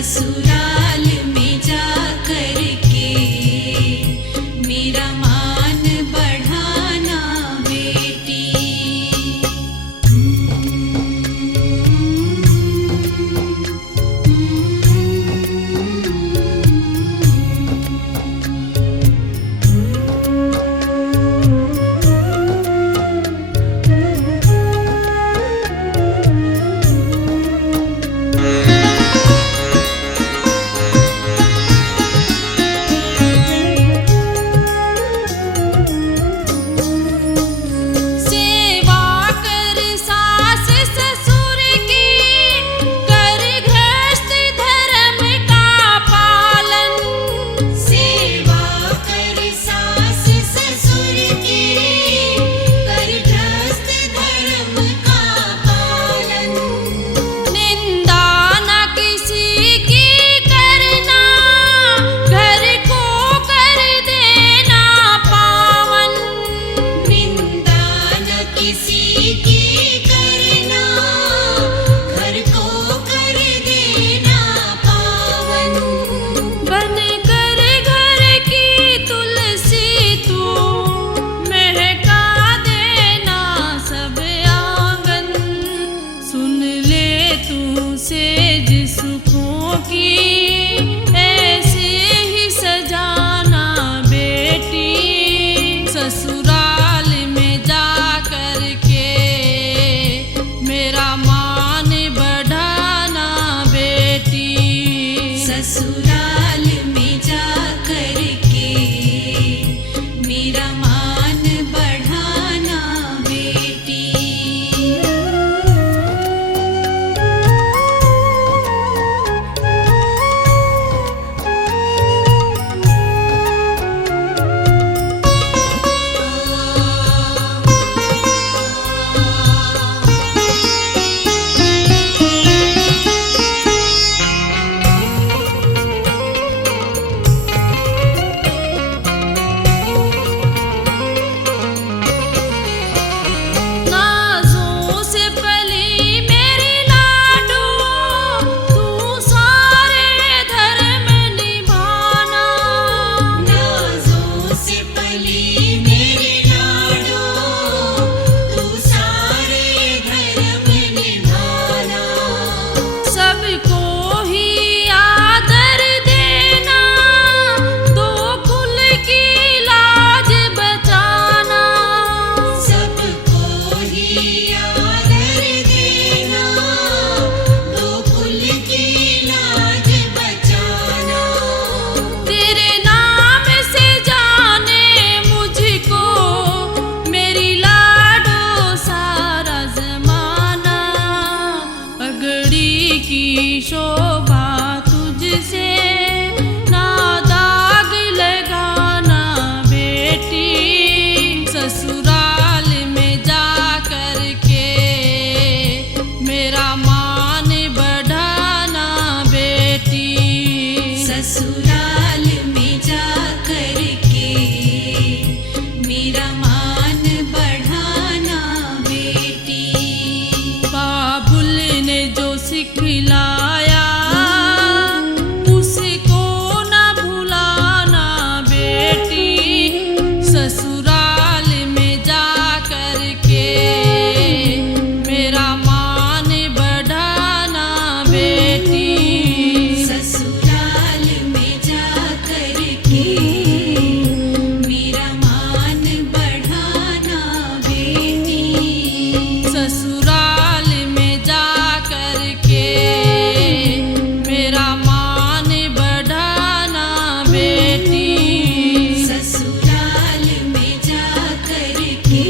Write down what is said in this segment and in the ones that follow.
ससुराल में जा कर के मेरा मान बढ़ाना बेटी। ससुराल में जा कर के मेरा मान बढ़ाना बेटी। ससुराल में जा कर के मेरा मान बढ़ाना बेटी। शोभा तुझसे ना दाग लगाना बेटी। ससुराल में जा कर के मेरा मान बढ़ाना बेटी। ससुराल में जा कर के मेरा मान बढ़ाना बेटी। बाबुल ने जो सिखलाया उसको न भुलाना बेटी। ससुराल में जा कर के मेरा मान बढ़ाना बेटी। ससुराल में जा कर के मेरा मान बढ़ाना बेटी। ससुराल में जा कर के मेरा मान बढ़ाना बेटी। ससुराल में जा कर के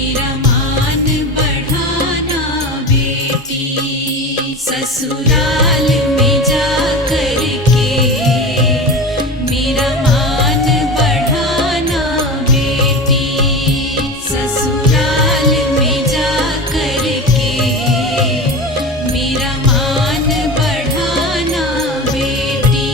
मेरा मान बढ़ाना बेटी। ससुराल में जा कर के मेरा मान बढ़ाना बेटी। ससुराल में जा कर के मेरा मान बढ़ाना बेटी।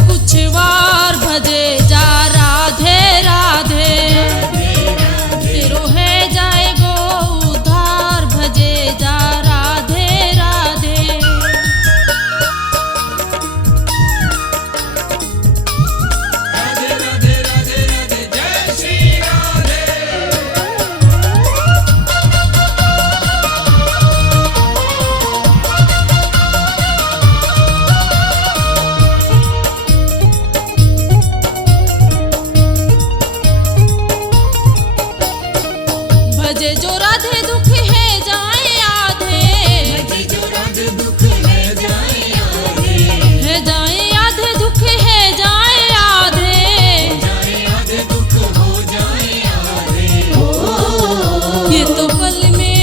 कुछ वार भजे जा राधे राधे। तेरो है जाएगो उद्धार भजे जा राधे राधे। भजे जो राधे दुख है जाए आधे। भजे जो राधे दुख है जाए आधे। है जाए आधे दुख है जाए आधे। जाए आधे दुख हो जाए आधे। ये तो पल में,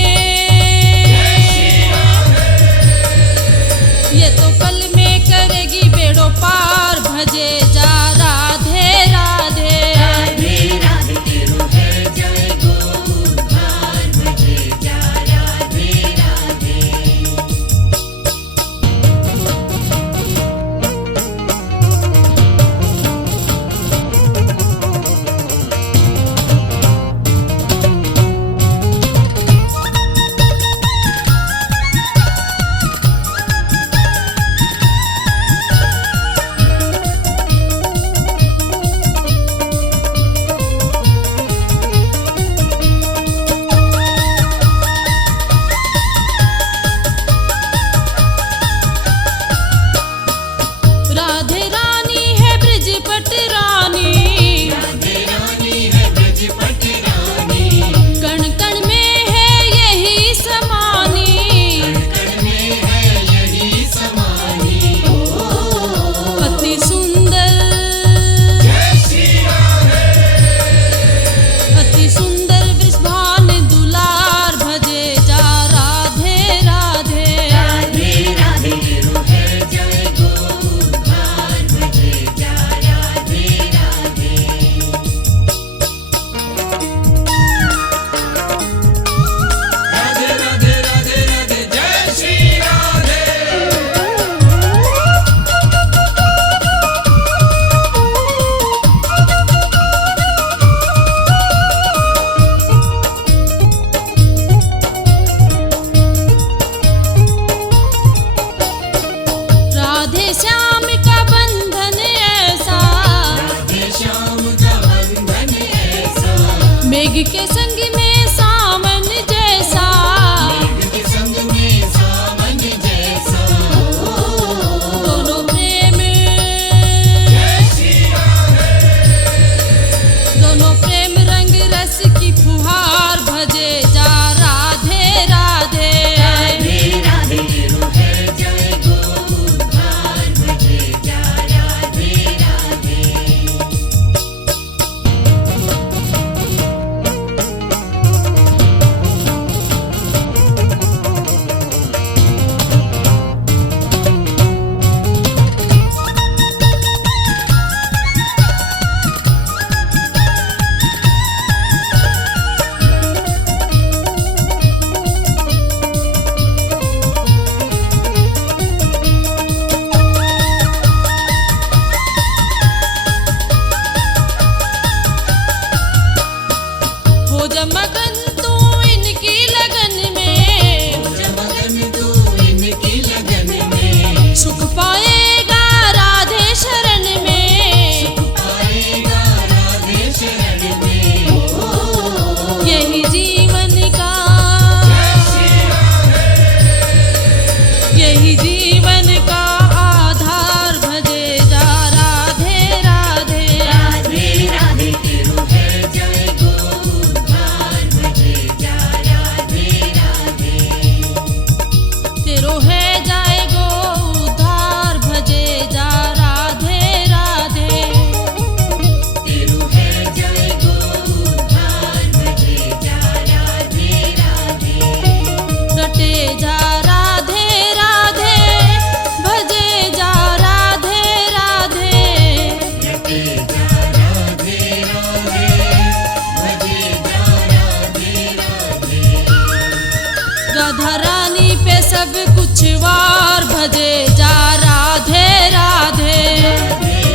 ये तो पल में करेगी बेड़ो पार भजे जा राधे राधे। राधे राधे तेरो है जाएगो उद्धार भजे जा राधे राधे। राधे रानी है ब्रज पट रानी। राधे रानी है ब्रज पट रानी। कण कण में है यही समानी। कण में है यही समानी। अति सुंदर, अति सुंदर वृषभान दुलार भजे जा राधे राधे। राधे राधे तेरो है जाएगो उद्धार भजे जा राधे राधे। राधे राधे राधे राधे जय श्री राधे। राधे श्याम का बंधन ऐसा। राधे श्याम का बंधन ऐसा। मेघ के संग में सावन जैसा। मेघ के संग में सावन जैसा। दोनों प्रेम, दोनों प्रेम रंग रस की फुहार भजे जा राधे राधे। राधे राधे तेरो है जाएगो उद्धार भजे जा राधे राधे। हो जा मगन तू इनकी लगन में। मगन तू इनकी लगन में। सुख पाएगा राधे शरण में। पाएगा राधे शरण में। यही जीवन का, यही जीवन का आधार भजे जा राधे राधे। राधे राधे तेरो है जाएगो उद्धार भजे जा राधे राधे। तेरो है जाएगो उद्धार भजे जा राधे राधे। तेरो है जाएगो उद्धार भजे जा राधे राधे। रटे जा राधे राधे भजे जा राधे राधे। रटे जा राधे राधे भजे जा राधे राधे। राधा रानी पे सब कुछ वार भजे जा राधे राधे। राधे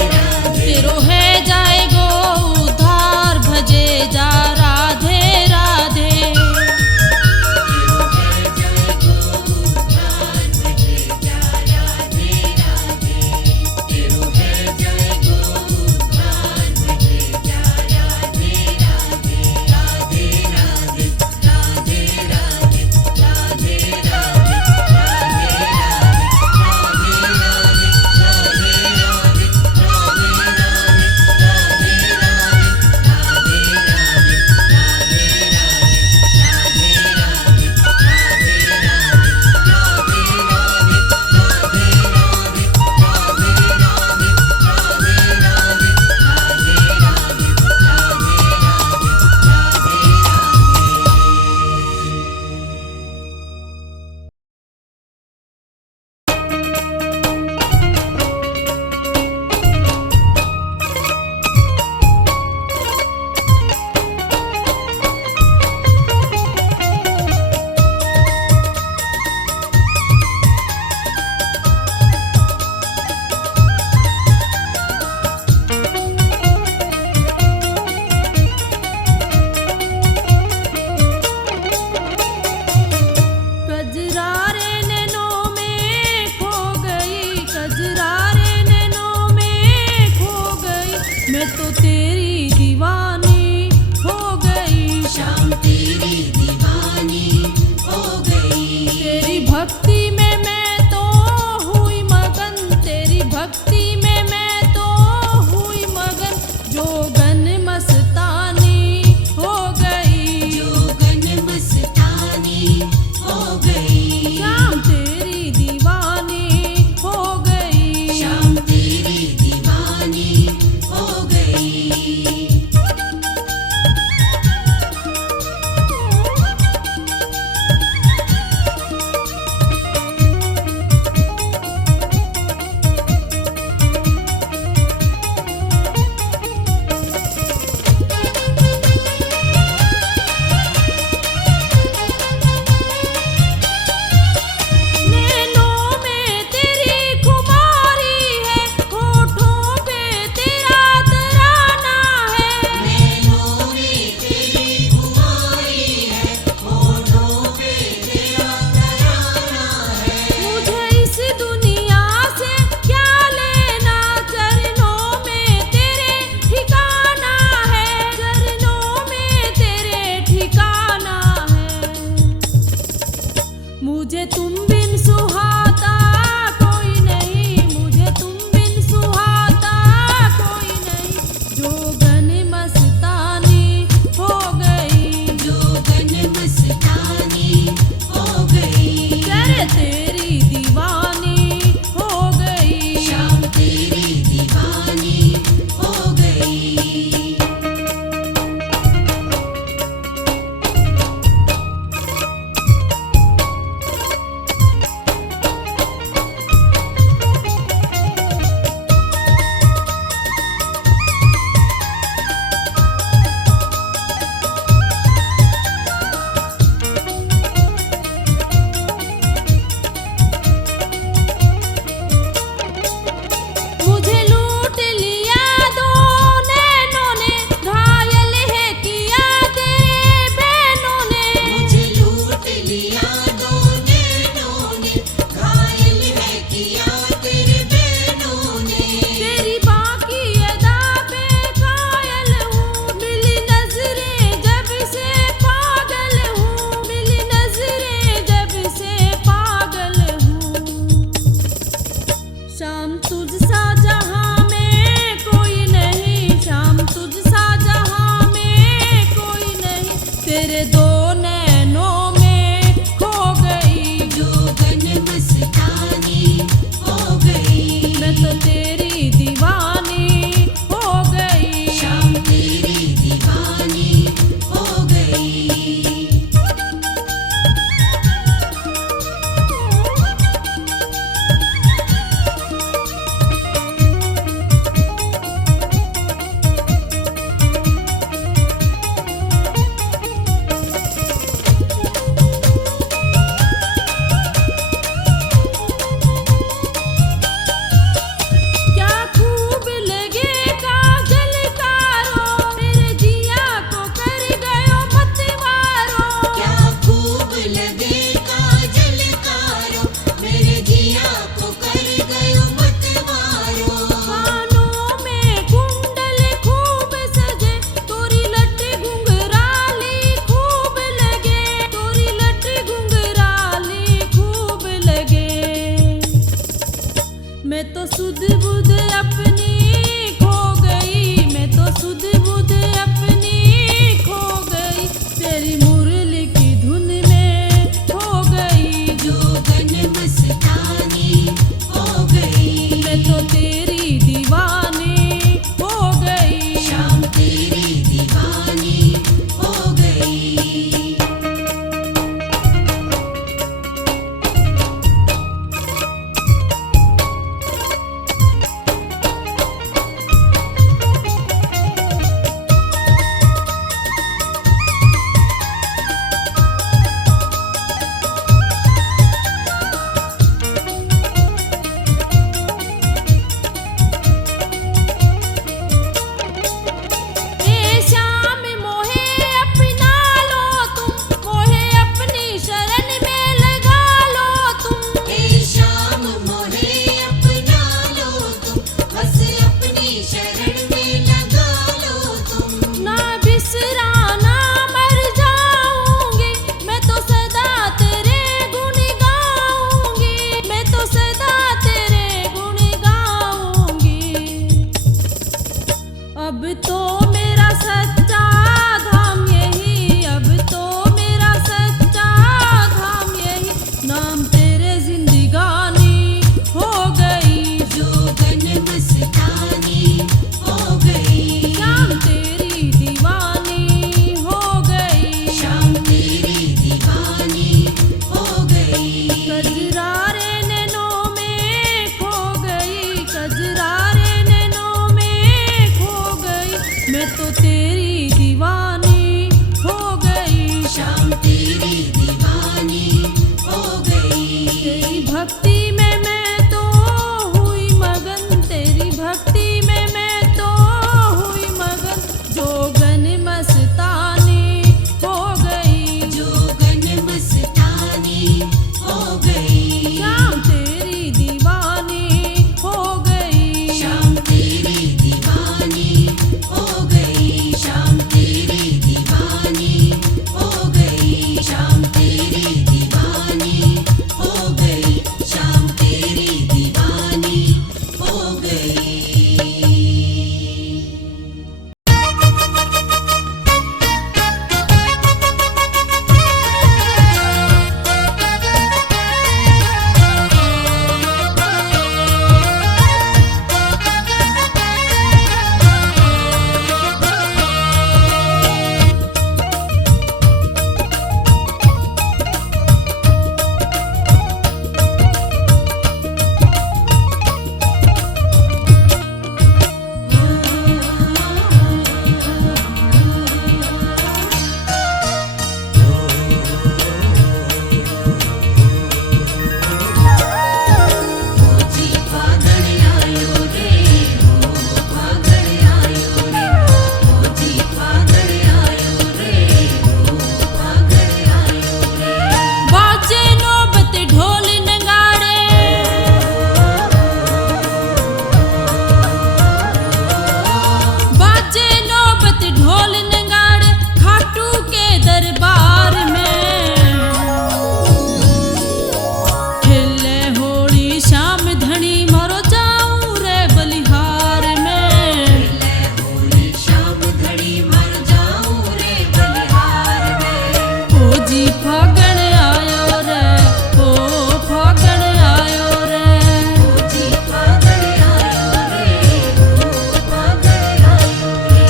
तो मेरा सच्चा धाम यही, अब तो मेरा सच्चा धाम यही, नाम तेरे जिंदगानी हो गई, जोगन मस्तानी हो गई, शाम तेरी दीवानी हो गई, शाम तेरी दीवानी हो गई, कजरारे नैनों में खो गई, कजरारे नैनों में खो गई, मैं तो तेरी दीवानी हो गई, शाम तेरी दीवानी हो गई, तेरी भक्ति में मैं तो हुई मगन, तेरी भक्ति में मैं तो हुई मगन, जोगन मस्तानी हो गई, जोगन मस्तानी हो गई, शाम तेरी दीवानी हो गई, शाम तेरी दीवानी हो गई, शाम तेरी दीवानी हो गई, शाम तेरी दीवानी हो गई, शाम तेरी दीवानी हो गई। जी फागण आयो रे, हो फागण आयो रे, हो जी फागण आयो रे, हो फागण आयो रे, बाजे नौबत ढोल नगाड़े, बाजे नौबत ढोल नगाड़े, खाटू के दरबार में खेले होली शाम धनी मरो जाऊं रे बलिहार में, होली शाम घड़ी मर जाऊं रे बलिहार में, ओ जी फागण आयो रे, ओ फागण आयो रे, हो जी फागण आयो रे, हो फागण आयो रे।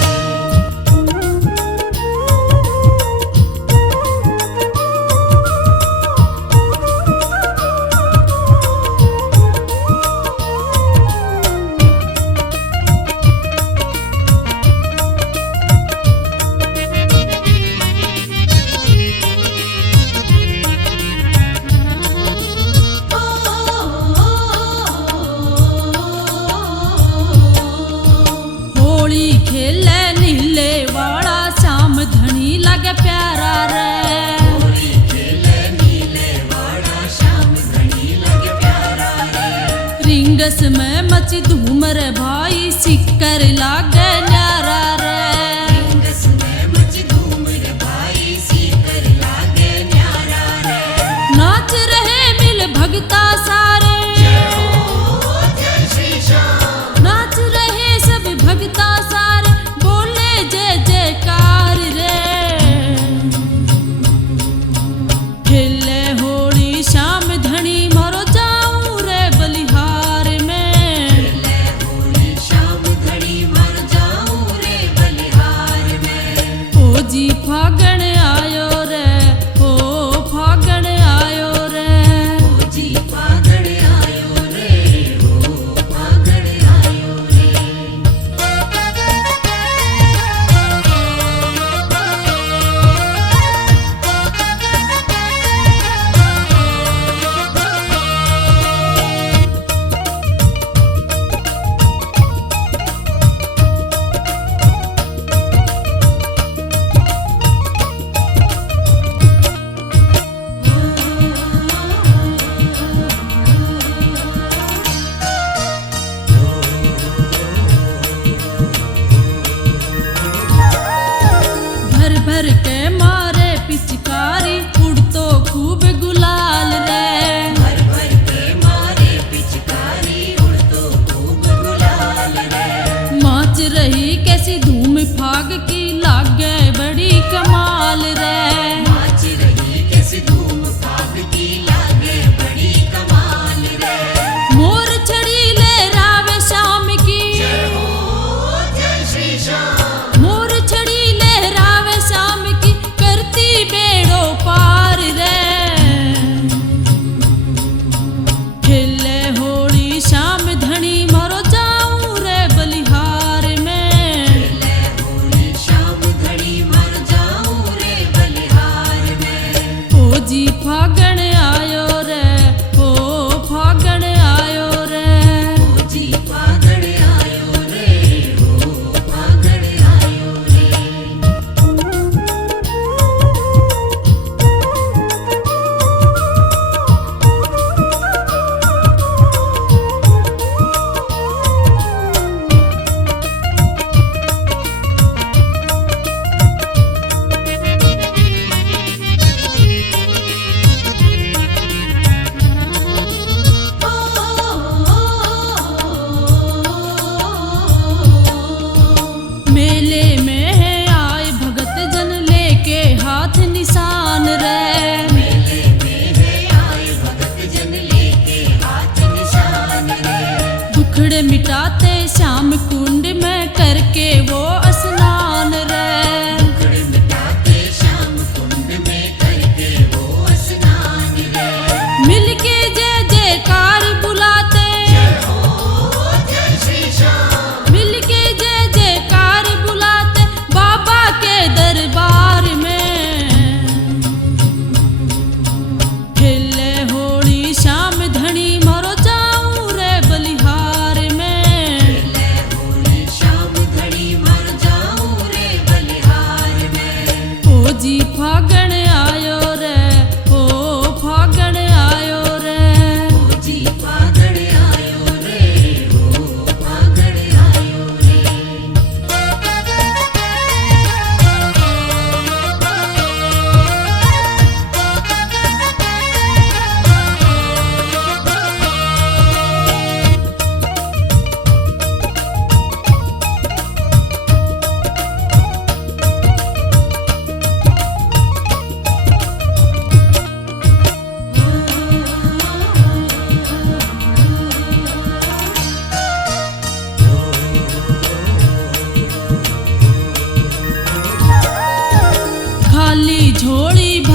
होली खेले नीले वाला शाम धनी लगे प्यारा रे, होली खेले नीले वाड़ा शाम घड़ी लगे प्यारा रे, रिंगस में मची धूम रे भाई, सिक्कर लागे न्यारा रे, रिंगस में मच धूम रे भाई, सीकर लागे न्यारा रे, नाच रहे मिल भगता सारे, जय श्री श्याम, नाच रहे सब भगता सारे, बोले जय जयकार रे, खेले होली शाम धनी मरो जाऊं रे बलिहार में, होली शाम घड़ी मर जाऊं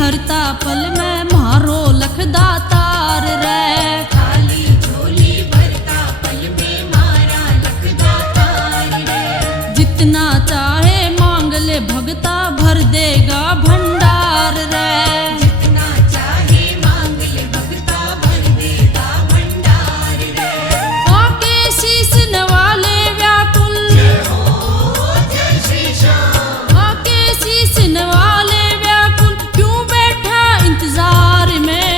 भरता पल में मारो लखदातार रे। खाली झोली भरता पल में मारा लखदातार रे। जितना चाहे मांग ले भगता भर देगा भंडार रे। जितना चाहे मांग ले भगता भर देगा भंडार रे। आके शीस नवाले व्याकुल, जय हो जय श्री श्याम। आके शीस नवाले व्याकुल, क्यों बैठा इंतजार में।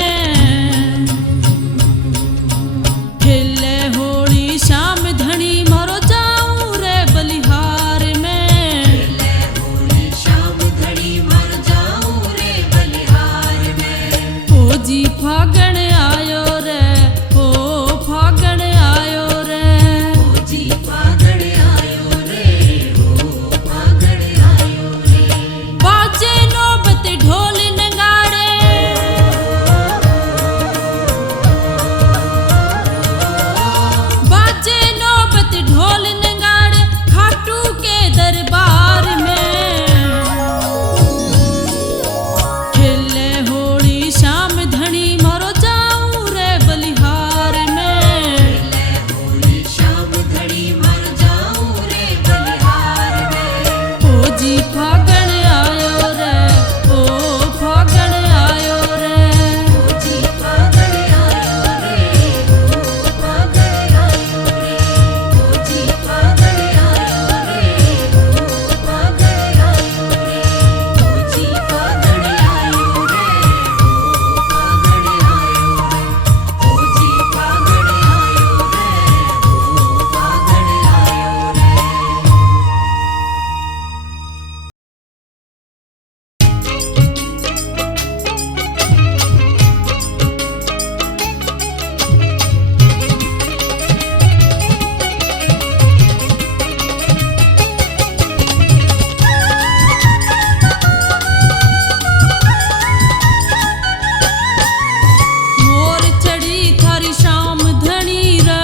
खेले होली शाम धनी मारो जाऊं रे बलिहार में। ले होली शाम घड़ी मर जाऊं रे बलिहार में। फौजी फागण आयो रे, ओ फागण आयो रे। फौजी फागण आयो रे, ओ फागण आयो रे। बाजे नौबत ढोल नगाड़े, बाजे नौबत ढोल नगाड़े, खाटू के दरबार में। खेले होली शाम धनी मारो जाऊं रे बलिहार में। ले होली शाम घड़ी मर जाऊं रे बलिहार में। फौजी फागण आयो रे, ओ फागण आयो रे। फौजी फागण आयो रे, ओ फागण आयो रे। फौजी फागण आयो रे, ओ फागण आयो रे। फौजी फागण आयो रे, ओ फागण आयो रे। फौजी फागण आयो रे, ओ फागण आयो रे। मोर चढ़ी थारी शाम धनी रे,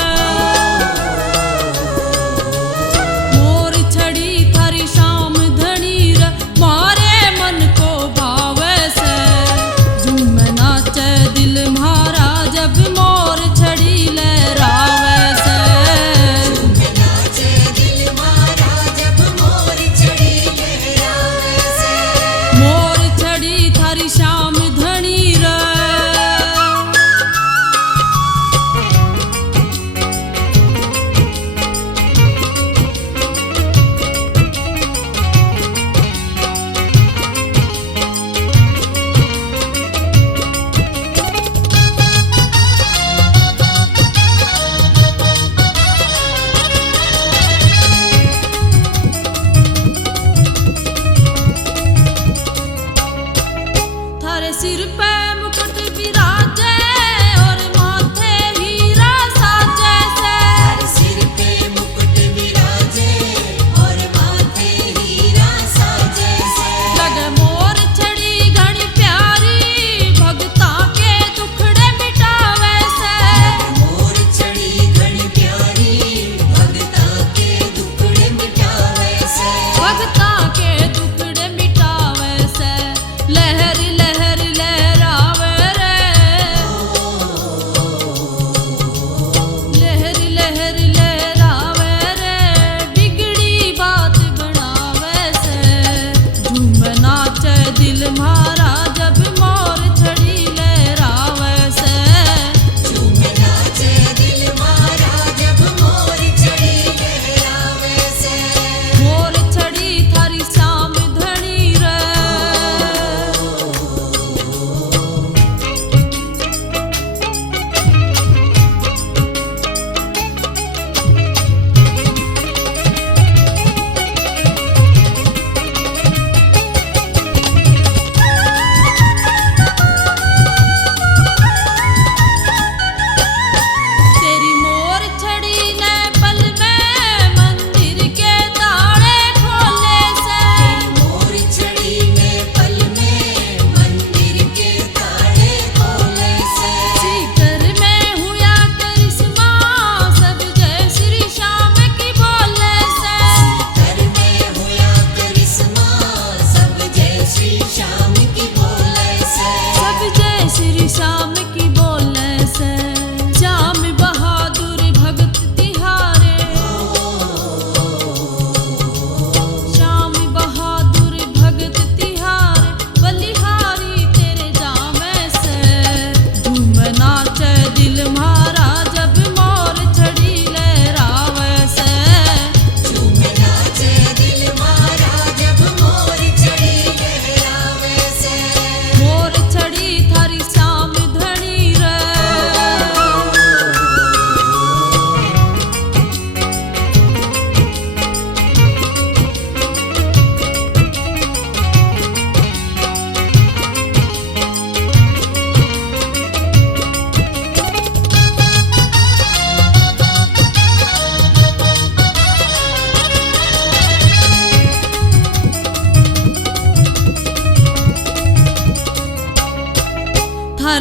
मोर चढ़ी थारी शाम धनी रे। मारे मन को भावे से झूम नाचे दिल मारा, जब मोर छड़ी लहरावे से। नाचे दिल मारा जब मोर चढ़ी लहरावे से। मोर चढ़ी थारी शाम धनी रे। थारे सिर पे मुकुट विराजे और माथे हीरा साजे से। हर सिर पे मुकुट विराजे और माथे हीरा साजे से। लगे मोर छड़ी घनी प्यारी, भगता के दुखड़े मिटावे से। मोर चढ़ी घड़ी प्यारी, भगता के दुखड़े मिटावे से। भगता के दुखड़े मिटावे से। लहर लहर लहरावे रे, लहर लहर लहरावे रे। बिगड़ी बात बनावे से झूम नाचे दिल मारा, जब मोर छड़ी लहरावे से। झूम नाचे दिल मारा जब मोर चढ़ी लहरावे से। मोर छड़ी थारी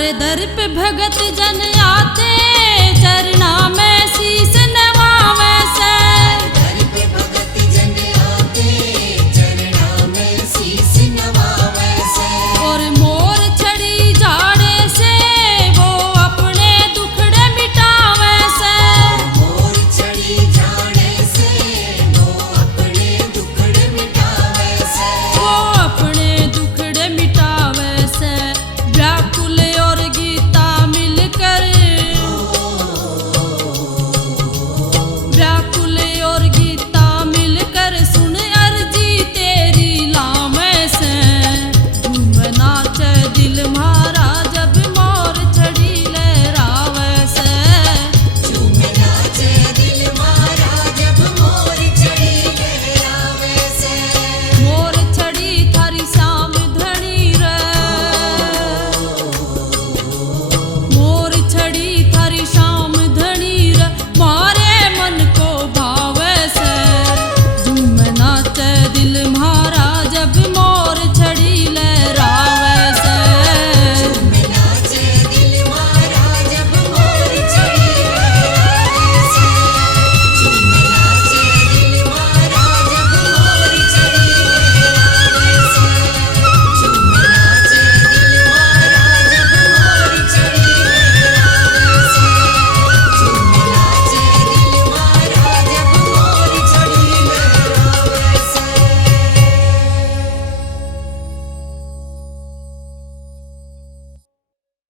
तारे दर पे भगत जन आते, चरना में शीस नवावे से।